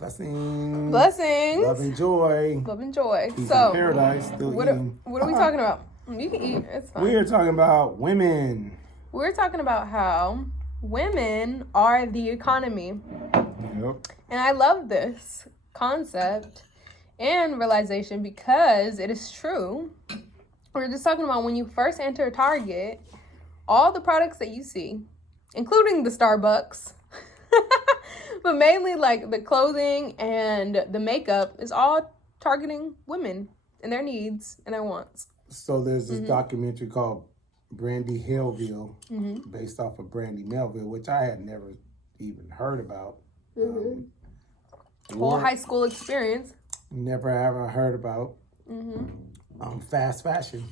Blessings. Blessings. Love and joy. Love and joy. Peace So, in paradise. Still what eating. What are we talking about? You can eat. It's fine. We are talking about women. We're talking about how women are the economy. Yep. And I love this concept and realization because it is true. We're just talking about when you first enter Target, all the products that you see, including the Starbucks, but mainly like the clothing and the makeup is all targeting women and their needs and their wants. So there's this documentary called Brandy, Hellville, based off of Brandy, Melville, which I had never even heard about. Whole high school experience. Never ever heard about. Fast fashion.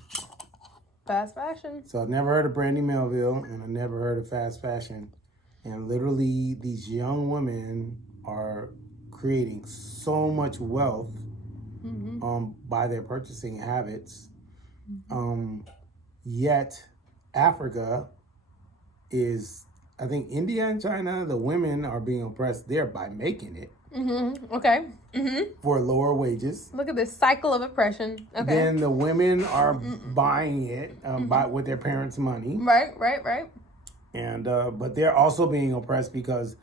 Fast fashion. So I've never heard of Brandy Melville, and I never heard of fast fashion. And literally, these young women are creating so much wealth by their purchasing habits. Yet Africa is, I think India and China, the women are being oppressed there by making it. Okay. For lower wages. Look at this cycle of oppression. Okay. Then the women are buying it with their parents' money. Right. And but they're also being oppressed because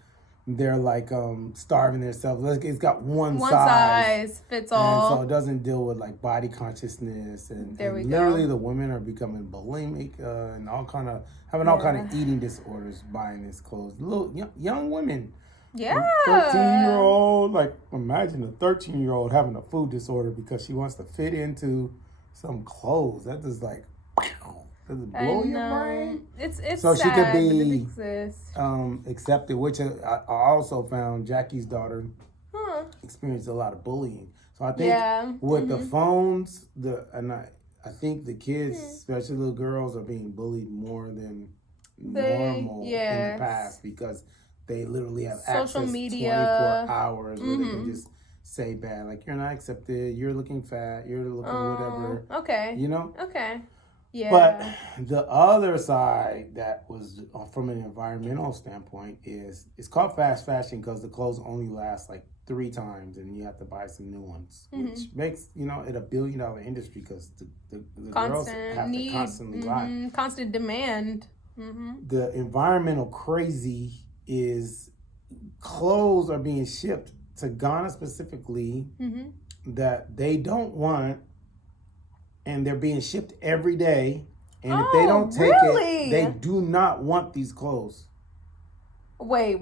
they're like starving themselves. It's got one size fits all. And so it doesn't deal with like body consciousness and literally the women are becoming bulimic and having all kind of eating disorders buying this clothes. Little young women. Yeah. 13-year-old, like imagine a 13-year-old having a food disorder because she wants to fit into some clothes. That just like does it blow your brain? It's so sad, she could be but it exists. Accepted, which I also found Jackie's daughter experienced a lot of bullying. So I think with the phones, I think the kids, especially little girls, are being bullied more than normal in the past because they literally have social access media 24 hours where they can just say bad, like you're not accepted, you're looking fat, you're looking whatever. Okay. You know? Okay. Yeah. But the other side that was from an environmental standpoint is it's called fast fashion because the clothes only last like 3 times and you have to buy some new ones, which makes it $1 billion industry because the girls have to constantly buy. Constant demand. The environmental crazy is clothes are being shipped to Ghana specifically that they don't want. And they're being shipped every day. And if they don't take it, they do not want these clothes. Wait.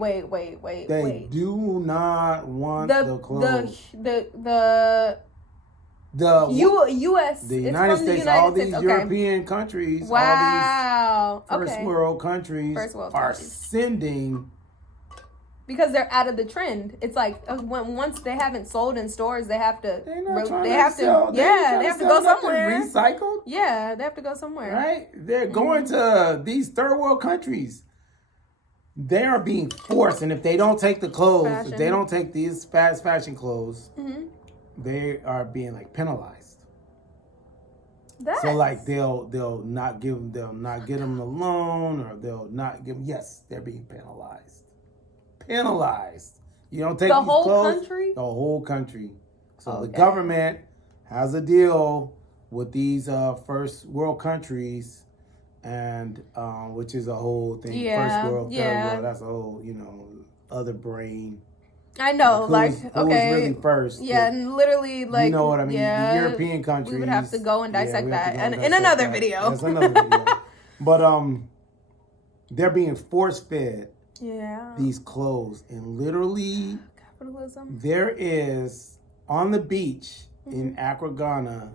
They do not want the clothes. The U.S. The United States, all these European countries, all these first world countries are sending. Because they're out of the trend. It's like once they haven't sold in stores, they have to. They have to go somewhere. Recycled. Yeah, they have to go somewhere. Right? They're going to these third world countries. They are being forced, and if they don't take the clothes, if they don't take these fast fashion clothes, they are being like penalized. So like they'll not get them a loan, or they'll not give. Yes, they're being penalized. You don't take the these whole clothes, country. The whole country. So the government has a deal with these first world countries, and which is a whole thing. First world, third world. That's a whole other brain. I know, who's really first? Yeah, and literally like you know what I mean. Yeah, the European countries. We would have to go and dissect that, and in another video. That's another video. But they're being force fed. Yeah. These clothes, and literally capitalism. There is on the beach in Accra, Ghana.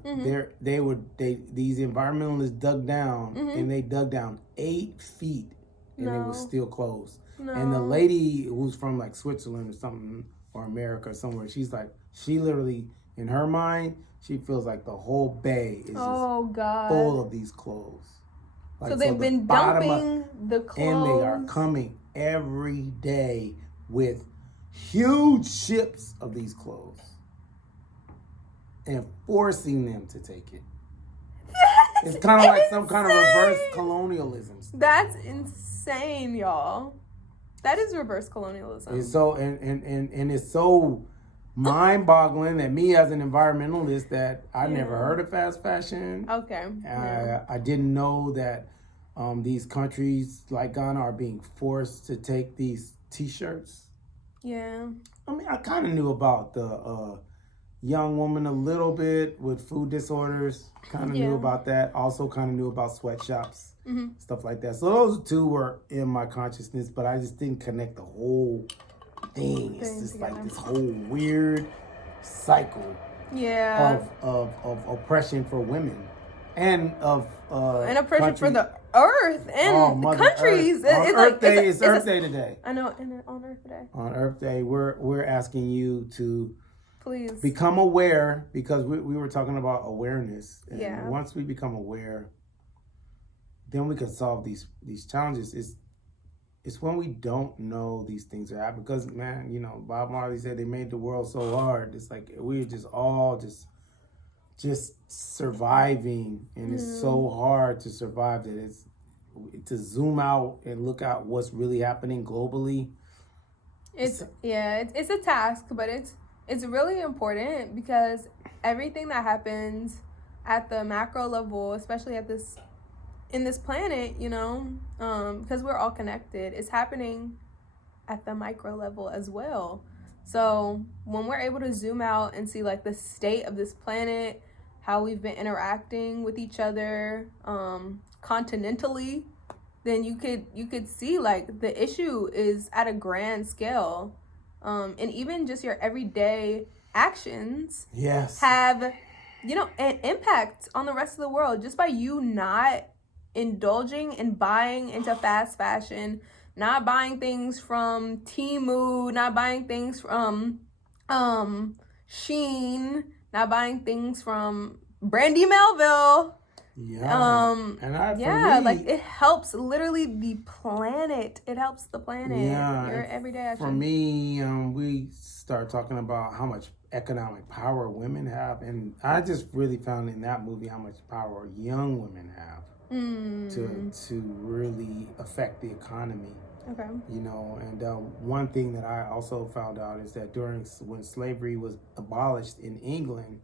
These environmentalists dug down, and they dug down 8 feet, and it was still closed. No. And the lady who's from like Switzerland or something, or America or somewhere, she literally in her mind, she feels like the whole bay is just full of these clothes. Like, so they've been dumping the clothes, and they are coming every day with huge ships of these clothes and forcing them to take it. It's kind of like some kind of reverse colonialism. That's insane, y'all. That is reverse colonialism. It's so and it's so mind-boggling that me as an environmentalist that I never heard of fast fashion. Okay. I didn't know that these countries like Ghana are being forced to take these T-shirts. Yeah. I mean, I kind of knew about the young woman a little bit with food disorders. Kind of knew about that. Also kind of knew about sweatshops, stuff like that. So those two were in my consciousness, but I just didn't connect the whole thing. It's just like this whole weird cycle of oppression for women and of and oppression for the earth and countries. Earth. Earth Day is Earth Day today. I know, and on Earth Day. On Earth Day, we're asking you to please become aware, because we were talking about awareness. And once we become aware, then we can solve these challenges. It's when we don't know these things are happening. Because, man, you know, Bob Marley said they made the world so hard. It's like we're just all just surviving, and it's so hard to survive that it's to zoom out and look at what's really happening globally. It's a task, but it's really important, because everything that happens at the macro level, especially in this planet, you know, because we're all connected, it's happening at the micro level as well. So when we're able to zoom out and see like the state of this planet, how we've been interacting with each other continentally, then you could see like the issue is at a grand scale. And even just your everyday actions have, you know, an impact on the rest of the world, just by you not indulging and buying into fast fashion, not buying things from Temu, not buying things from Shein, not buying things from Brandy Melville. Like it helps literally the planet. It helps the planet. Your everyday action. For me, we start talking about how much economic power women have, and I just really found in that movie how much power young women have to really affect the economy. Okay. You know, and one thing that I also found out is that when slavery was abolished in England,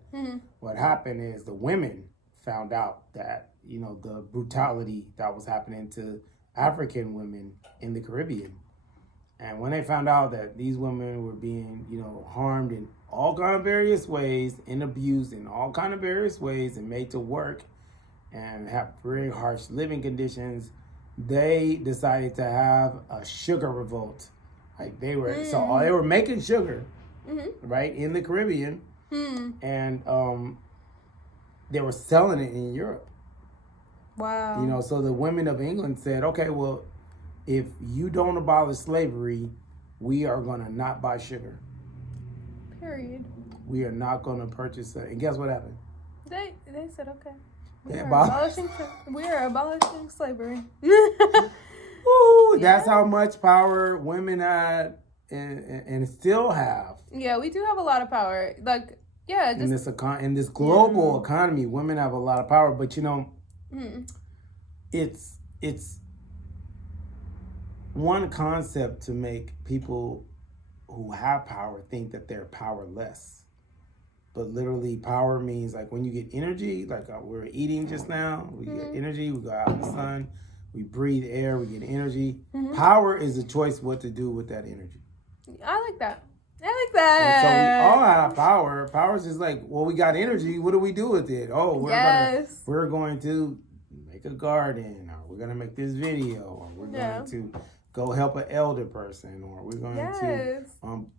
what happened is the women found out that, you know, the brutality that was happening to African women in the Caribbean. And when they found out that these women were being, you know, harmed in all kind of various ways and abused in all kind of various ways and made to work and have very harsh living conditions, they decided to have a sugar revolt. Like they were, so they were making sugar, right, in the Caribbean, and they were selling it in Europe. Wow. You know, so the women of England said, okay, well, if you don't abolish slavery, we are going to not buy sugar. Period. We are not going to purchase it. And guess what happened? They said, okay. We are abolishing slavery. Ooh, that's how much power women had and still have. Yeah, we do have a lot of power. Like, yeah, just in this global economy, women have a lot of power. But you know, it's one concept to make people who have power think that they're powerless. But literally, power means like when you get energy, like we're eating just now, we get energy, we go out in the sun, we breathe air, we get energy. Power is a choice what to do with that energy. I like that. And so we all have power. Power is just like, well, we got energy. What do we do with it? Oh, we're going to make a garden, or we're going to make this video, or we're going to go help an elder person, or we're going to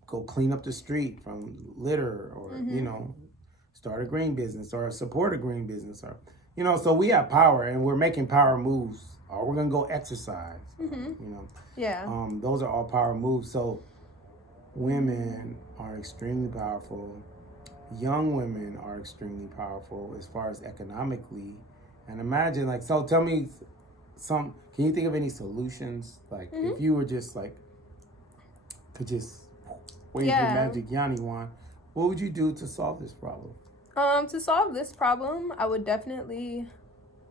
go clean up the street from litter, or, you know, start a green business or support a green business, or, you know, so we have power and we're making power moves, or we're going to go exercise, you know. Yeah. Those are all power moves. So women are extremely powerful. Young women are extremely powerful as far as economically. And imagine, like, so tell me can you think of any solutions? Like, if you were just like, could just wave your magic Yanni wand, what would you do to solve this problem? To solve this problem, I would definitely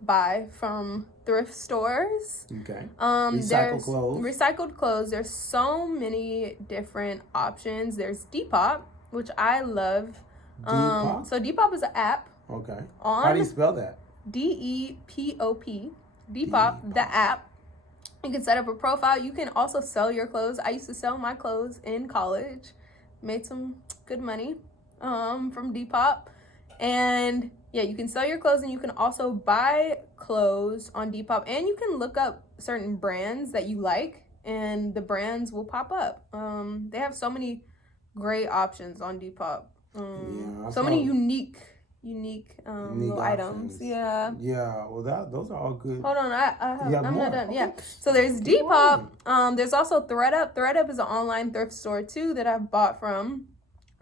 buy from thrift stores. Okay. Recycled clothes. There's so many different options. There's Depop, which I love. Depop? So Depop is an app. Okay. How do you spell that? DEPOP. Depop, the app. You can set up a profile. You can also sell your clothes. I used to sell my clothes in college. Made some good money from Depop. And yeah, you can sell your clothes, and you can also buy clothes on Depop. And you can look up certain brands that you like, and the brands will pop up. They have so many great options on Depop. So many unique little items. Yeah. Well, those are all good. Hold on, I'm not done. Okay. Yeah. So there's Depop. There's also thredUP. thredUP is an online thrift store too that I've bought from.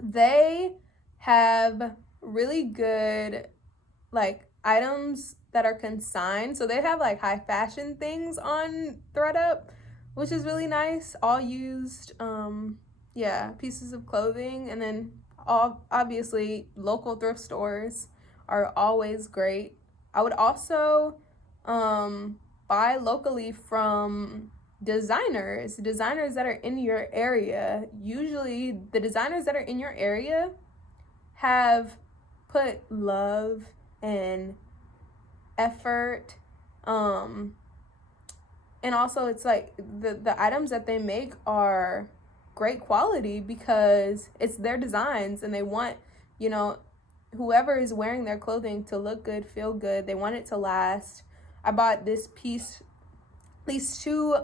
They have really good like items that are consigned. So they have like high fashion things on thredUP, which is really nice. All used pieces of clothing. And then obviously local thrift stores are always great. I would also buy locally from designers that are in your area. Usually the designers that are in your area have put love and effort, and also it's like the items that they make are great quality because it's their designs, and they want, you know, whoever is wearing their clothing to look good, feel good. They want it to last. I bought this piece, these two,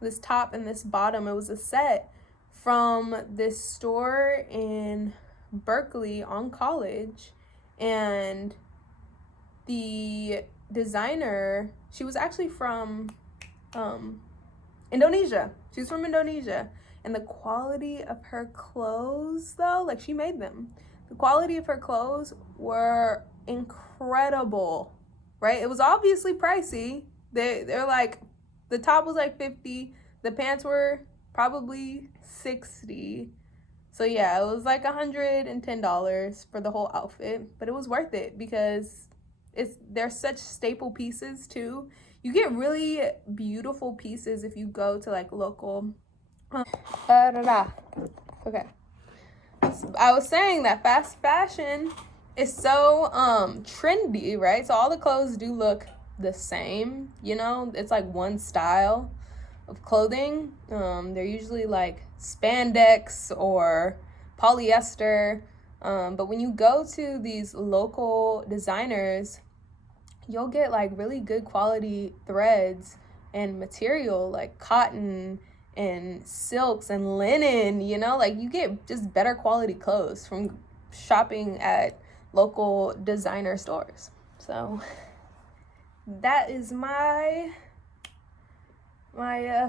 this top and this bottom. It was a set from this store in Berkeley on College, and the designer, she was actually from Indonesia. She's from Indonesia. And the quality of her clothes, though, like she made them. The quality of her clothes were incredible, right? It was obviously pricey. They're like, the top was like $50. The pants were probably $60. So yeah, it was like $110 for the whole outfit. But it was worth it because they're such staple pieces too. You get really beautiful pieces if you go to like local. Okay. I was saying that fast fashion is so trendy, right? So all the clothes do look the same, you know? It's like one style of clothing. They're usually like spandex or polyester. But when you go to these local designers, you'll get like really good quality threads and material like cotton and silks and linen, you know, like you get just better quality clothes from shopping at local designer stores. So that is my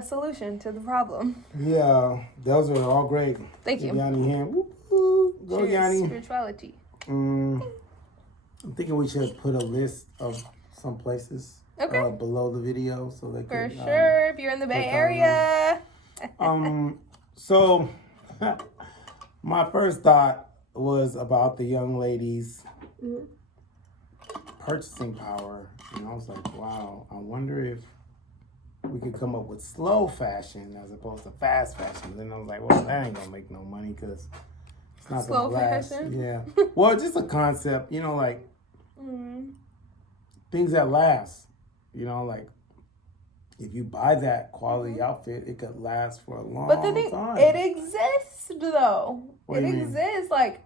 solution to the problem. Yeah, those are all great. Thank you. Yanni hand. Woo-hoo. Go, cheers, Yanni. spirituality. I'm thinking we should put a list of some places below the video so they can. For can, sure, if you're in the Bay Area. So my first thought was about the young ladies' purchasing power. And I was like, wow, I wonder if we could come up with slow fashion as opposed to fast fashion. Then I was like, well, that ain't gonna make no money because it's not slow gonna last. Fashion? Yeah. Well, just a concept, you know, like things that last. You know, like if you buy that quality outfit, it could last for a long time. But the thing, it exists though. It exists. Like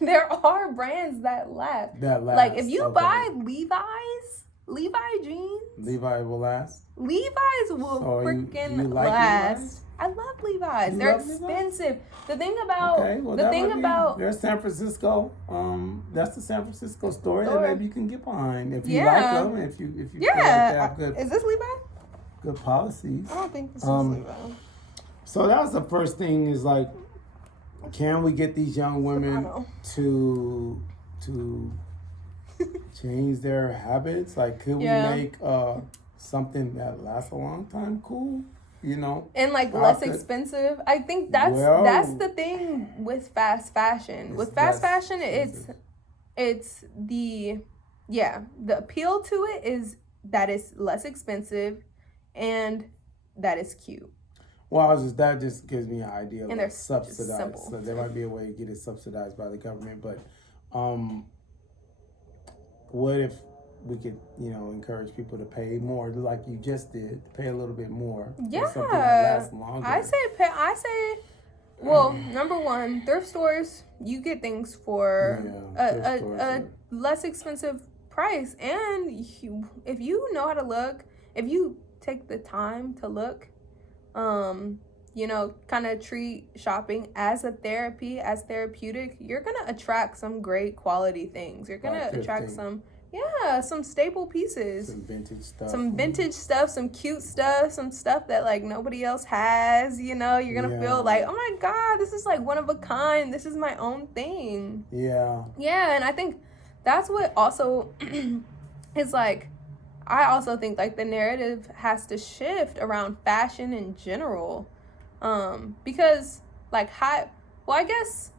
there are brands that last. Like if you buy Levi jeans. Levi will last. Levi's will freaking like last. Levi's? I love Levi's. They're expensive. Levi's? The thing about there's San Francisco. That's the San Francisco store that maybe you can get behind if you like them. If you feel like they have good. Is this Levi? Good policies. I don't think this is Levi. So that was the first thing. Is like, can we get these young women to change their habits? Like, could we make something that lasts a long time cool? You know, and like less expensive. I think that's the thing with fast fashion. With fast fashion, it's the appeal to it is that it's less expensive and that it's cute. Well, that just gives me an idea of And like they're subsidized. So there might be a way to get it subsidized by the government. But what if we could, encourage people to pay more, like you just did, pay a little bit more? Yeah, for something that lasts longer. I say. Well, number one, thrift stores, you get things for a less expensive price. And if you know how to look, if you take the time to look, kind of treat shopping as a therapy, as therapeutic, you're going to attract some great quality things. You're going to attract some staple pieces. Some vintage stuff, some cute stuff, some stuff that like nobody else has, you're going to feel like, oh my God, this is like one of a kind. This is my own thing. Yeah. Yeah, and I think that's what also is like, I also think like the narrative has to shift around fashion in general. Because like I guess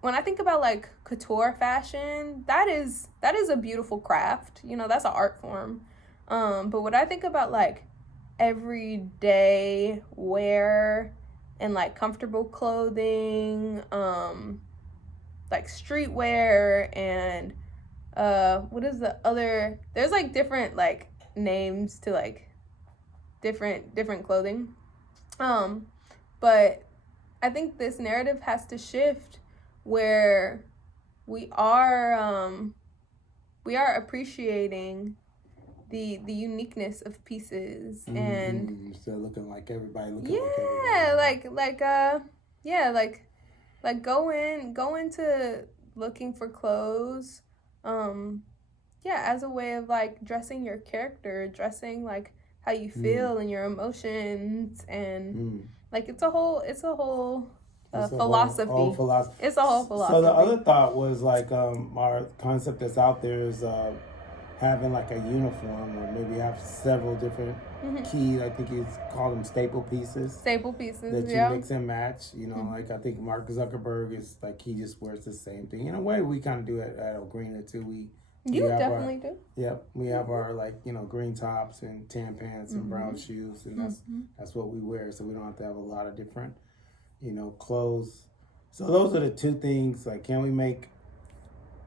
when I think about like couture fashion, that is a beautiful craft. That's an art form. But when I think about like everyday wear and like comfortable clothing, like streetwear and what is the other? There's like different like names to like different clothing. But I think this narrative has to shift where we are appreciating the uniqueness of pieces and instead of looking like everybody like go into looking for clothes as a way of like dressing your character, dressing like how you feel and your emotions, and like it's a whole philosophy. It's a whole philosophy. So the other thought was like our concept that's out there is having like a uniform, or maybe have several different key. I think it's called them staple pieces. Staple pieces that you mix and match. Like I think Mark Zuckerberg is like, he just wears the same thing. In a way, we kind of do it at Ogrina too. You definitely do. Yep, we have our like green tops and tan pants and brown shoes, and that's what we wear. So we don't have to have a lot of different clothes. So those are the two things. Like, can we make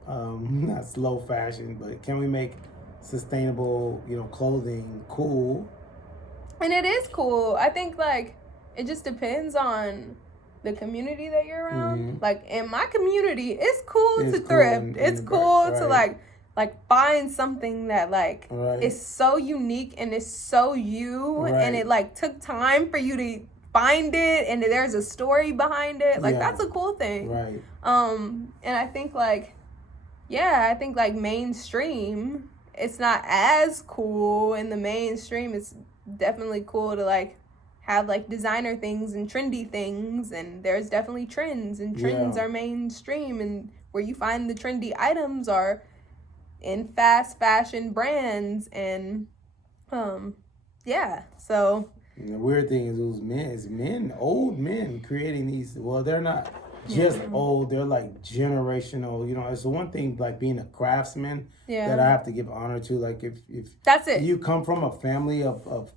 not slow fashion, but can we make sustainable clothing cool? And it is cool. I think like it just depends on the community that you're around. Like in my community, it's cool to thrift. It's cool to like find something that like is so unique and is so you, and it like took time for you to find it, and there's a story behind it. Like that's a cool thing. Right. And I think like mainstream, it's not as cool. In the mainstream, it's definitely cool to like have like designer things and trendy things, and there's definitely trends, and trends are mainstream, and where you find the trendy items are in fast fashion brands. And so and the weird thing is those old men creating these. Well, they're not just old, they're like generational. It's the one thing like being a craftsman that I have to give honor to. Like if that's it, you come from a family of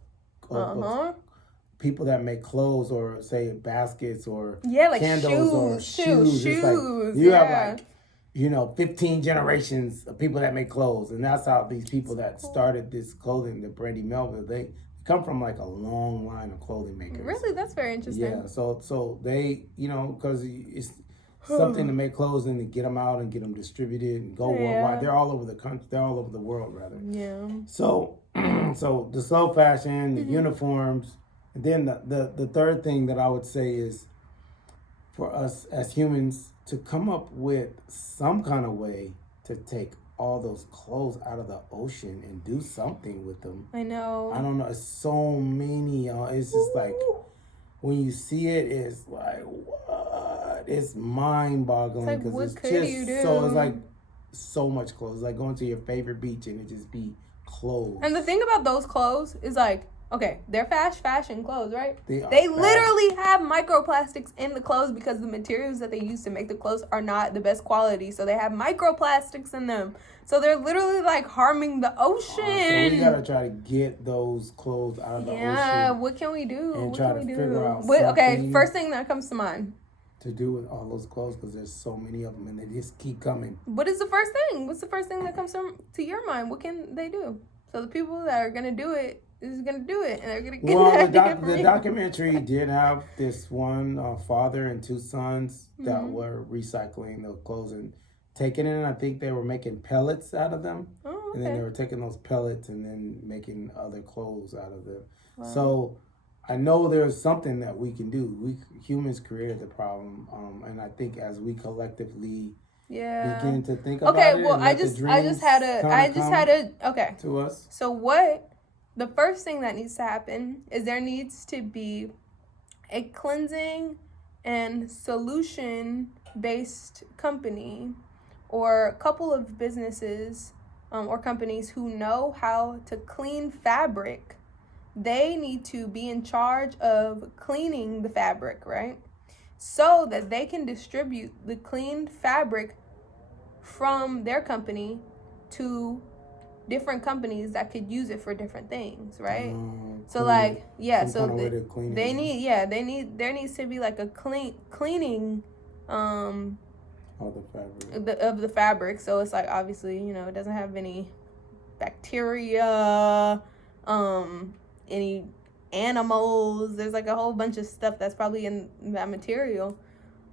people that make clothes, or say baskets, or like candles, shoes. It's like you have like 15 generations of people that make clothes, and that's how these people that started this clothing, the Brandy Melville, they come from like a long line of clothing makers. Really, that's very interesting. Yeah, so they, because it's something to make clothes and to get them out and get them distributed and go worldwide. They're all over the country. They're all over the world, rather. Yeah. So the slow fashion, the uniforms, and then the third thing that I would say is for us as humans to come up with some kind of way to take all those clothes out of the ocean and do something with them. I know. I don't know. It's so many. It's just like when you see it, it's like what? It's mind-boggling because what it's could just you do? so. It's like so much clothes. It's like going to your favorite beach and it just be clothes. And the thing about those clothes is like okay, they're fashion clothes, right? They literally have microplastics in the clothes because the materials that they use to make the clothes are not the best quality. So they have microplastics in them. So they're literally like harming the ocean. So we gotta try to get those clothes out of the ocean. Yeah, what can we do? And what try can to we do? figure out Okay, first thing that comes to mind. To do with all those clothes, because there's so many of them and they just keep coming. What is the first thing? What's the first thing that comes to your mind? What can they do? So the people that are gonna do it is gonna do it, and they're gonna get the documentary did have this one father and two sons that were recycling the clothes and taking it, and I think they were making pellets out of them. Oh, okay. And then they were taking those pellets and then making other clothes out of them. Wow. So I know there's something that we can do. We humans created the problem, and I think as we collectively begin to think about it. Okay, well, I just had a okay to us. So the first thing that needs to happen is there needs to be a cleansing and solution based company or a couple of businesses or companies who know how to clean fabric. They need to be in charge of cleaning the fabric, right? So that they can distribute the cleaned fabric from their company to different companies that could use it for different things, right? So like, yeah, so there needs to be like a cleaning of the fabric. So it's like, obviously, it doesn't have any bacteria, any animals. There's like a whole bunch of stuff that's probably in that material,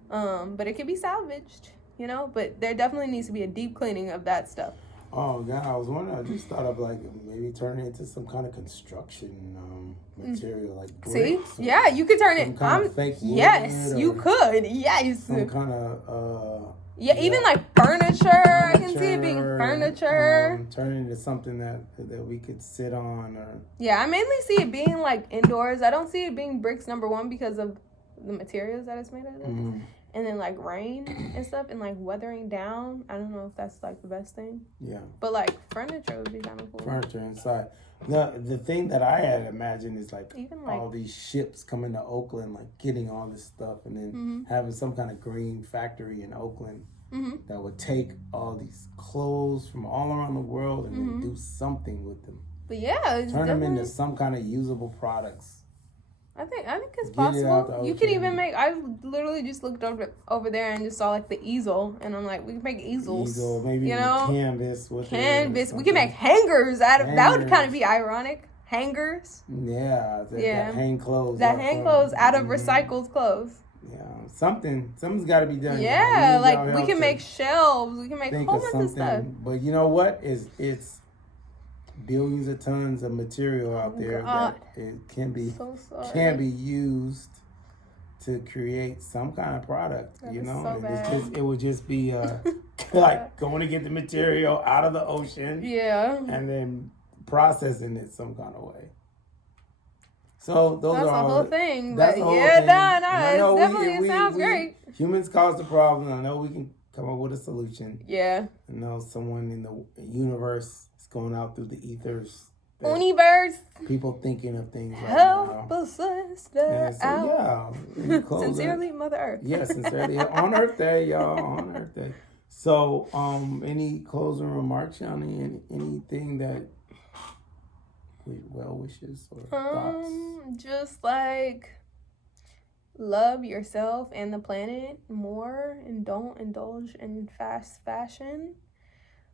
but it could be salvaged, but there definitely needs to be a deep cleaning of that stuff. Oh God, I was wondering, I just thought of like maybe turning it into some kind of construction material, like bricks. See? Yeah, you could turn it. Kind of fake wood, yes, you could. Yes. Some kind of even like furniture. I can see it being furniture. Turn it into something that we could sit on, or I mainly see it being like indoors. I don't see it being bricks, number one, because of the materials that it's made out of. And then like rain and stuff and like weathering down. I don't know if that's like the best thing. Yeah. But like furniture would be kind of cool. Furniture inside. The thing that I had imagined is like all these ships coming to Oakland, like getting all this stuff, and then having some kind of green factory in Oakland that would take all these clothes from all around the world and then do something with them. But yeah, turn them into some kind of usable products. I think it's possible. You can even make. I literally just looked over there and just saw like the easel, and I'm like, we can make easels. Maybe canvas. Canvas. We can make hangers out of. That would kind of be ironic. Hangers. Yeah. That hang clothes. That hang clothes out of recycled clothes. Yeah, something's got to be done. Yeah, like we can make shelves. We can make a whole bunch of stuff. But you know what? It's billions of tons of material out there that it can be used to create some kind of product. It would just be like going to get the material out of the ocean, and then processing it some kind of way. So that's the whole thing. But it sounds great. Humans caused the problem. I know we can come up with a solution. Yeah. I know someone in the universe is going out through the ethers. Universe. People thinking of things right Help a sister out. Sincerely, Mother Earth. Yes, sincerely. On Earth Day, y'all. On Earth Day. So, any closing remarks, Johnny? Anything that well wishes or thoughts? Just like love yourself and the planet more, and don't indulge in fast fashion.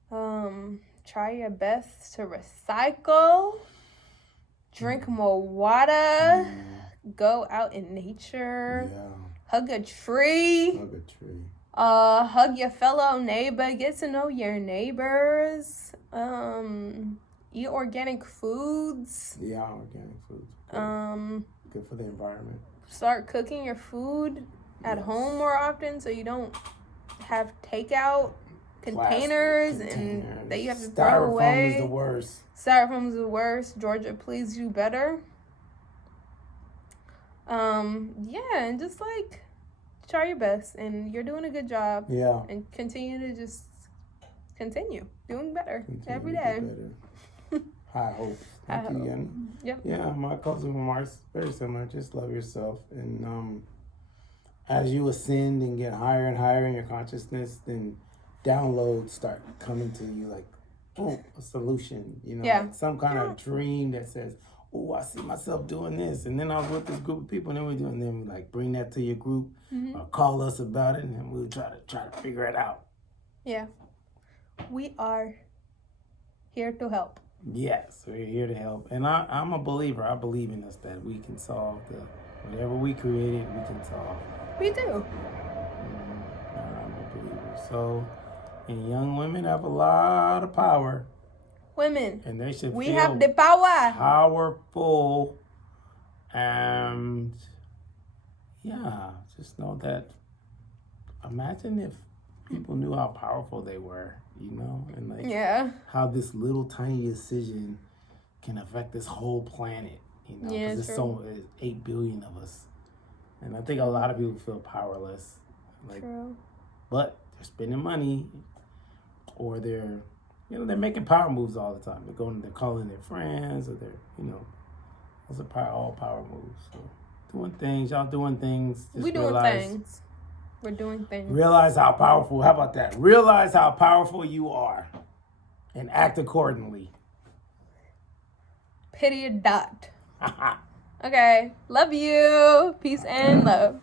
Try your best to recycle. Drink more water. Go out in nature. Hug a tree. Hug your fellow neighbor. Get to know your neighbors. Eat organic foods. Yeah, organic foods. Good for the environment. Start cooking your food at home more often, so you don't have takeout containers and that you have to throw away. Styrofoam is the worst. Styrofoam is the worst. Georgia, please do better. And just like try your best, and you're doing a good job. Yeah. And continue to just continue doing better every day. high hopes. Thank you, Yanni. Yep. Yeah, my closing remarks very similar. Just love yourself, and as you ascend and get higher and higher in your consciousness, then downloads start coming to you like, oh, a solution. You know, like some kind of dream that says, oh, I see myself doing this, and then I was with this group of people, and then we do, and then we like bring that to your group, or call us about it, and then we'll try to figure it out. Yeah, we are here to help. Yes, we're here to help, and I'm a believer. I believe in us that we can solve whatever we created. We can solve. We do. I'm a believer. So, and young women have a lot of power. Women, and they should. We feel have the power. Powerful, and yeah, just know that. Imagine if people knew how powerful they were, you know, and like how this little tiny decision can affect this whole planet, you know, because there's 8 billion of us, and I think a lot of people feel powerless, like, but they're spending money, or they're making power moves all the time. They're calling their friends, or those are all power moves. So y'all doing things. We doing things. We're doing things. Realize how powerful. How about that? Realize how powerful you are, and act accordingly. Period. Okay. Love you. Peace and love.